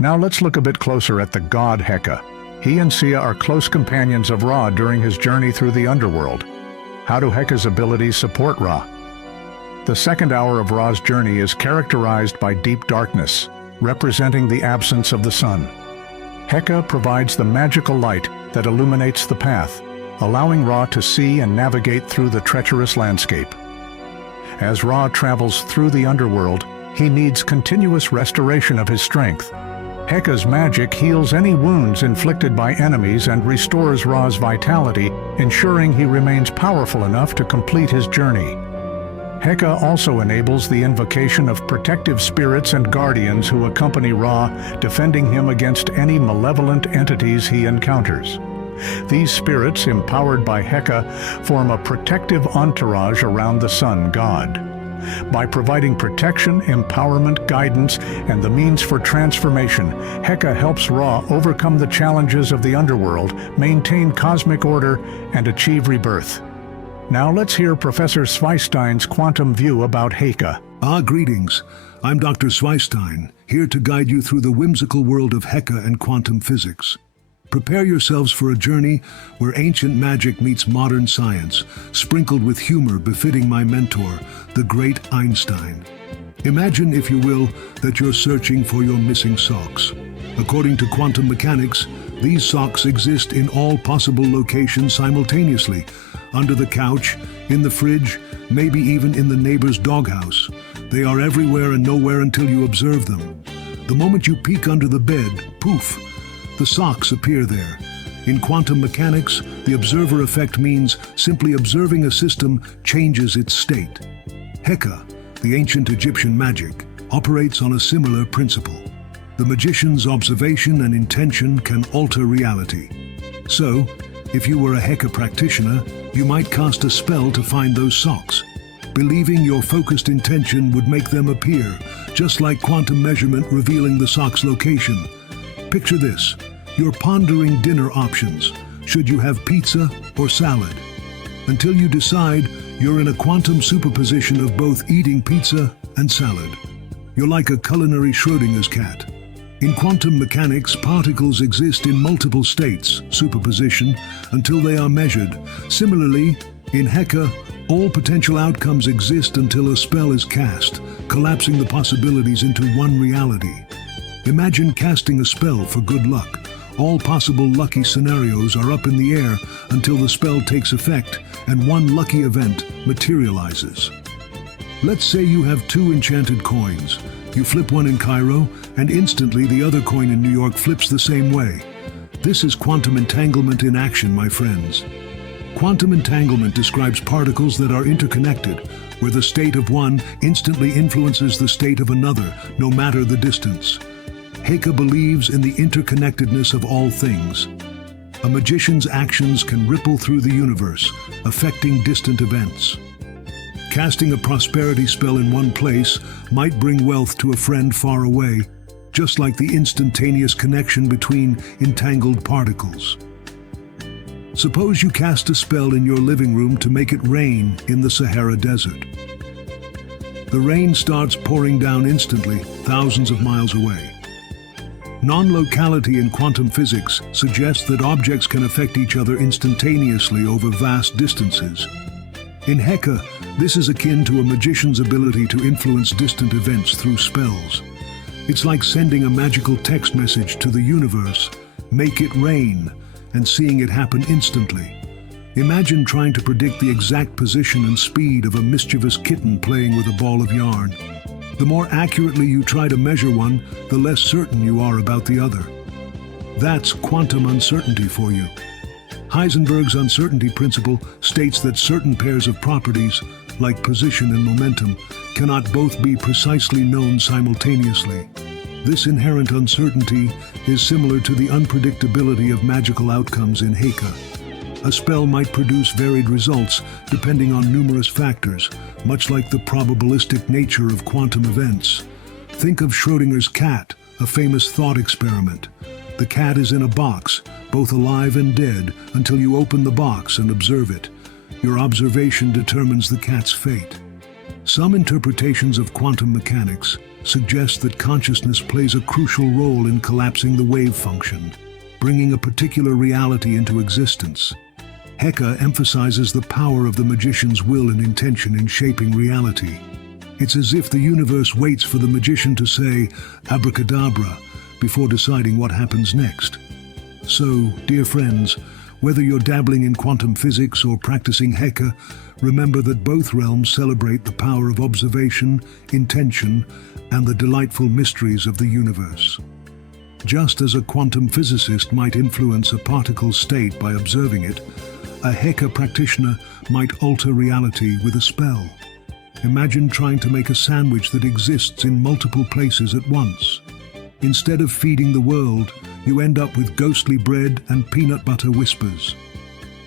Now let's look a bit closer at the god Heka. He and Sia are close companions of Ra during his journey through the underworld. How do Heka's abilities support Ra? The second hour of Ra's journey is characterized by deep darkness, representing the absence of the sun. Heka provides the magical light that illuminates the path, allowing Ra to see and navigate through the treacherous landscape. As Ra travels through the underworld, he needs continuous restoration of his strength. Heka's magic heals any wounds inflicted by enemies and restores Ra's vitality, ensuring he remains powerful enough to complete his journey. Heka also enables the invocation of protective spirits and guardians who accompany Ra, defending him against any malevolent entities he encounters. These spirits, empowered by Heka, form a protective entourage around the sun god. By providing protection, empowerment, guidance, and the means for transformation, Heka helps Ra overcome the challenges of the underworld, maintain cosmic order, and achieve rebirth. Now let's hear Professor Zweistein's quantum view about Heka. Greetings. I'm Dr. Zweistein, here to guide you through the whimsical world of Heka and quantum physics. Prepare yourselves for a journey where ancient magic meets modern science, sprinkled with humor befitting my mentor, the great Einstein. Imagine, if you will, that you're searching for your missing socks. According to quantum mechanics, these socks exist in all possible locations simultaneously: under the couch, in the fridge, maybe even in the neighbor's doghouse. They are everywhere and nowhere until you observe them. The moment you peek under the bed, poof, the socks appear there. In quantum mechanics, the observer effect means simply observing a system changes its state. Heka, the ancient Egyptian magic, operates on a similar principle. The magician's observation and intention can alter reality. So, if you were a Heka practitioner, you might cast a spell to find those socks, believing your focused intention would make them appear, just like quantum measurement revealing the sock's location. Picture this: you're pondering dinner options. Should you have pizza or salad? Until you decide, you're in a quantum superposition of both eating pizza and salad. You're like a culinary Schrodinger's cat. In quantum mechanics, particles exist in multiple states, superposition, until they are measured. Similarly, in Heka, all potential outcomes exist until a spell is cast, collapsing the possibilities into one reality. Imagine casting a spell for good luck. All possible lucky scenarios are up in the air until the spell takes effect and one lucky event materializes. Let's say you have two enchanted coins. You flip one in Cairo, and instantly the other coin in New York flips the same way. This is quantum entanglement in action, my friends. Quantum entanglement describes particles that are interconnected, where the state of one instantly influences the state of another, no matter the distance. Heka believes in the interconnectedness of all things. A magician's actions can ripple through the universe, affecting distant events. Casting a prosperity spell in one place might bring wealth to a friend far away, just like the instantaneous connection between entangled particles. Suppose you cast a spell in your living room to make it rain in the Sahara Desert. The rain starts pouring down instantly, thousands of miles away. Non-locality in quantum physics suggests that objects can affect each other instantaneously over vast distances. In Heka, this is akin to a magician's ability to influence distant events through spells. It's like sending a magical text message to the universe, "Make it rain," and seeing it happen instantly. Imagine trying to predict the exact position and speed of a mischievous kitten playing with a ball of yarn. The more accurately you try to measure one, the less certain you are about the other. That's quantum uncertainty for you. Heisenberg's uncertainty principle states that certain pairs of properties, like position and momentum, cannot both be precisely known simultaneously. This inherent uncertainty is similar to the unpredictability of magical outcomes in Heka. A spell might produce varied results depending on numerous factors, much like the probabilistic nature of quantum events. Think of Schrodinger's cat, a famous thought experiment. The cat is in a box, both alive and dead, until you open the box and observe it. Your observation determines the cat's fate. Some interpretations of quantum mechanics suggest that consciousness plays a crucial role in collapsing the wave function, bringing a particular reality into existence. Heka emphasizes the power of the magician's will and intention in shaping reality. It's as if the universe waits for the magician to say abracadabra before deciding what happens next. So, dear friends, whether you're dabbling in quantum physics or practicing Heka, remember that both realms celebrate the power of observation, intention, and the delightful mysteries of the universe. Just as a quantum physicist might influence a particle's state by observing it, a Heka practitioner might alter reality with a spell. Imagine trying to make a sandwich that exists in multiple places at once. Instead of feeding the world, you end up with ghostly bread and peanut butter whispers.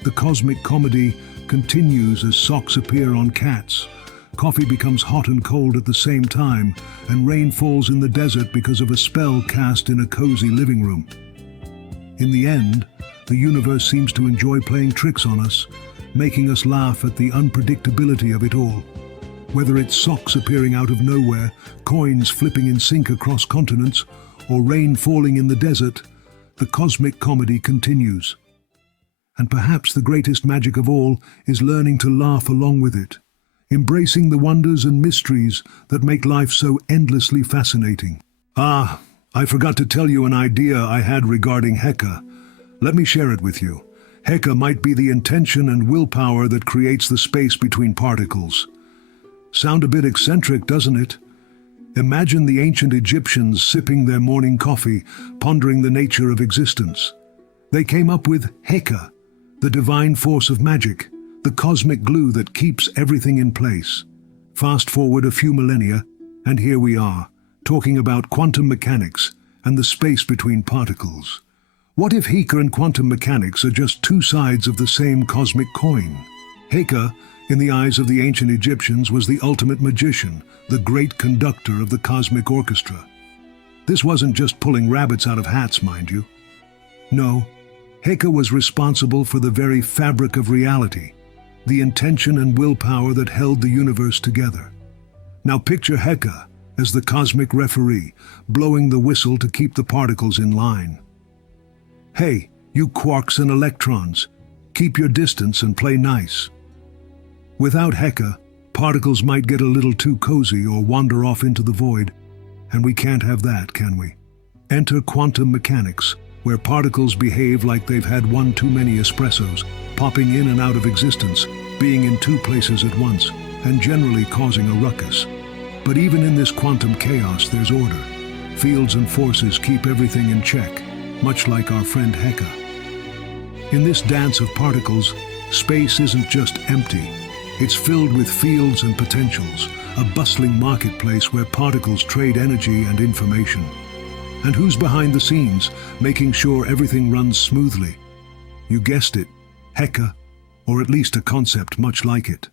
The cosmic comedy continues as socks appear on cats, coffee becomes hot and cold at the same time, and rain falls in the desert because of a spell cast in a cozy living room. In the end, the universe seems to enjoy playing tricks on us, making us laugh at the unpredictability of it all. Whether it's socks appearing out of nowhere, coins flipping in sync across continents, or rain falling in the desert, the cosmic comedy continues. And perhaps the greatest magic of all is learning to laugh along with it, embracing the wonders and mysteries that make life so endlessly fascinating. Ah, I forgot to tell you an idea I had regarding Heka. Let me share it with you. Heka might be the intention and willpower that creates the space between particles. Sound a bit eccentric, doesn't it? Imagine the ancient Egyptians sipping their morning coffee, pondering the nature of existence. They came up with Heka, the divine force of magic, the cosmic glue that keeps everything in place. Fast forward a few millennia, and here we are, talking about quantum mechanics and the space between particles. What if Heka and quantum mechanics are just two sides of the same cosmic coin? Heka, in the eyes of the ancient Egyptians, was the ultimate magician, the great conductor of the cosmic orchestra. This wasn't just pulling rabbits out of hats, mind you. No, Heka was responsible for the very fabric of reality, the intention and willpower that held the universe together. Now picture Heka as the cosmic referee, blowing the whistle to keep the particles in line. Hey, you quarks and electrons, keep your distance and play nice. Without Heka, particles might get a little too cozy or wander off into the void, and we can't have that, can we? Enter quantum mechanics, where particles behave like they've had one too many espressos, popping in and out of existence, being in two places at once, and generally causing a ruckus. But even in this quantum chaos, there's order. Fields and forces keep everything in check, much like our friend Heka. In this dance of particles, space isn't just empty. It's filled with fields and potentials, a bustling marketplace where particles trade energy and information. And who's behind the scenes, making sure everything runs smoothly? You guessed it, Heka, or at least a concept much like it.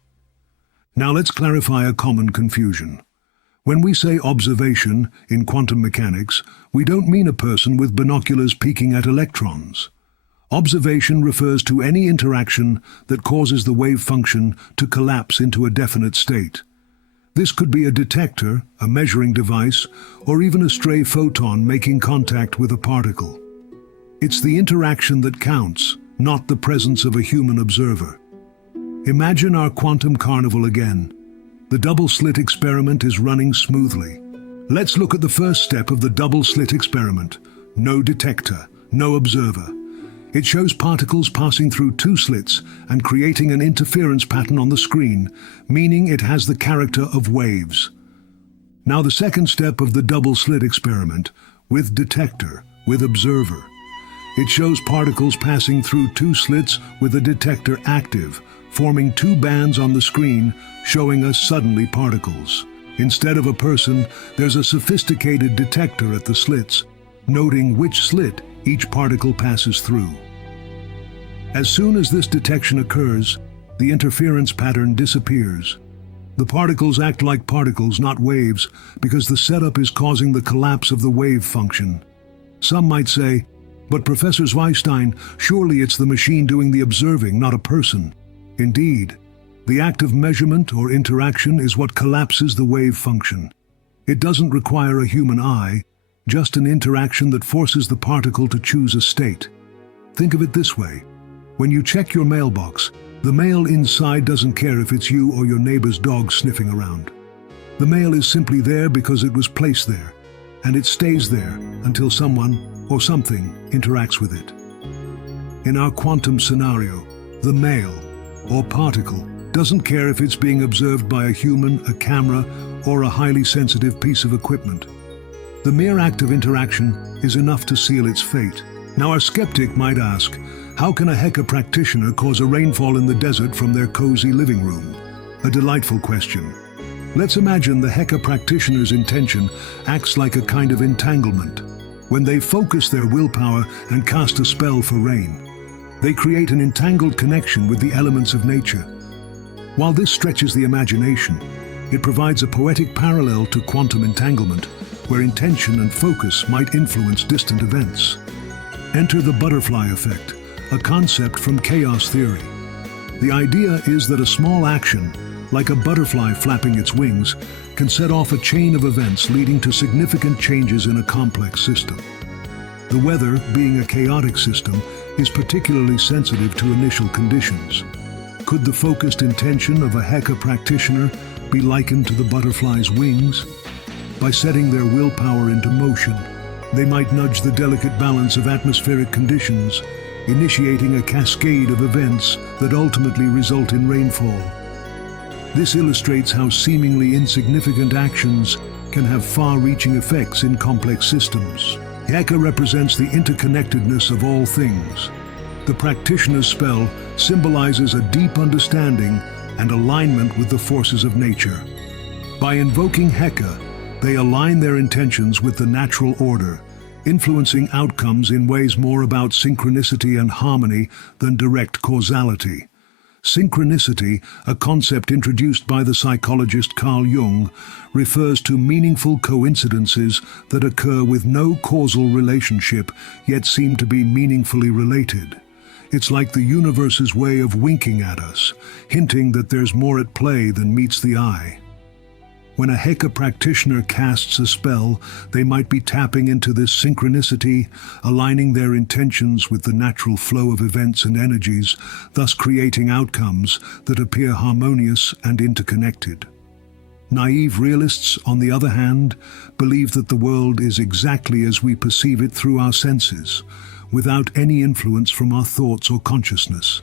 Now let's clarify a common confusion. When we say observation in quantum mechanics, we don't mean a person with binoculars peeking at electrons. Observation refers to any interaction that causes the wave function to collapse into a definite state. This could be a detector, a measuring device, or even a stray photon making contact with a particle. It's the interaction that counts, not the presence of a human observer. Imagine our quantum carnival again. The double-slit experiment is running smoothly. Let's look at the first step of the double-slit experiment. No detector, no observer. It shows particles passing through two slits and creating an interference pattern on the screen, meaning it has the character of waves. Now the second step of the double-slit experiment, with detector, with observer. It shows particles passing through two slits with a detector active, forming two bands on the screen, showing us suddenly particles. Instead of a person, there's a sophisticated detector at the slits, noting which slit each particle passes through. As soon as this detection occurs, the interference pattern disappears. The particles act like particles, not waves, because the setup is causing the collapse of the wave function. Some might say, but Professor Einstein, surely it's the machine doing the observing, not a person. Indeed, The act of measurement or interaction is what collapses the wave function. It doesn't require a human eye, just an interaction that forces the particle to choose a state. Think of it this way. When you check your mailbox, the mail inside doesn't care if it's you or your neighbor's dog sniffing around. The mail is simply there because it was placed there, and it stays there until someone or something interacts with it. In our quantum scenario, the mail, or particle, doesn't care if it's being observed by a human, a camera, or a highly sensitive piece of equipment. The mere act of interaction is enough to seal its fate. Now, a skeptic might ask, how can a Heka practitioner cause a rainfall in the desert from their cozy living room? A delightful question. Let's imagine the Heka practitioner's intention acts like a kind of entanglement. When they focus their willpower and cast a spell for rain, they create an entangled connection with the elements of nature. While this stretches the imagination, it provides a poetic parallel to quantum entanglement, where intention and focus might influence distant events. Enter the butterfly effect, a concept from chaos theory. The idea is that a small action, like a butterfly flapping its wings, can set off a chain of events leading to significant changes in a complex system. The weather, being a chaotic system, is particularly sensitive to initial conditions. Could the focused intention of a Heka practitioner be likened to the butterfly's wings? By setting their willpower into motion, they might nudge the delicate balance of atmospheric conditions, initiating a cascade of events that ultimately result in rainfall. This illustrates how seemingly insignificant actions can have far-reaching effects in complex systems. Heka represents the interconnectedness of all things. The practitioner's spell symbolizes a deep understanding and alignment with the forces of nature. By invoking Heka, they align their intentions with the natural order, influencing outcomes in ways more about synchronicity and harmony than direct causality. Synchronicity, a concept introduced by the psychologist Carl Jung, refers to meaningful coincidences that occur with no causal relationship yet seem to be meaningfully related. It's like the universe's way of winking at us, hinting that there's more at play than meets the eye. When a Heka practitioner casts a spell, they might be tapping into this synchronicity, aligning their intentions with the natural flow of events and energies, thus creating outcomes that appear harmonious and interconnected. Naive realists, on the other hand, believe that the world is exactly as we perceive it through our senses, without any influence from our thoughts or consciousness.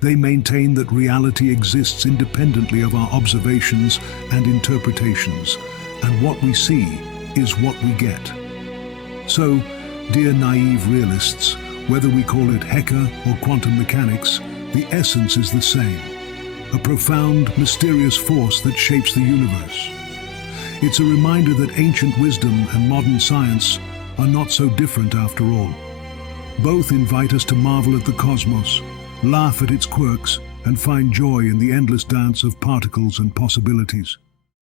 They maintain that reality exists independently of our observations and interpretations, and what we see is what we get. So, dear naive realists, whether we call it Heka or quantum mechanics, the essence is the same. A profound, mysterious force that shapes the universe. It's a reminder that ancient wisdom and modern science are not so different after all. Both invite us to marvel at the cosmos, laugh at its quirks, and find joy in the endless dance of particles and possibilities.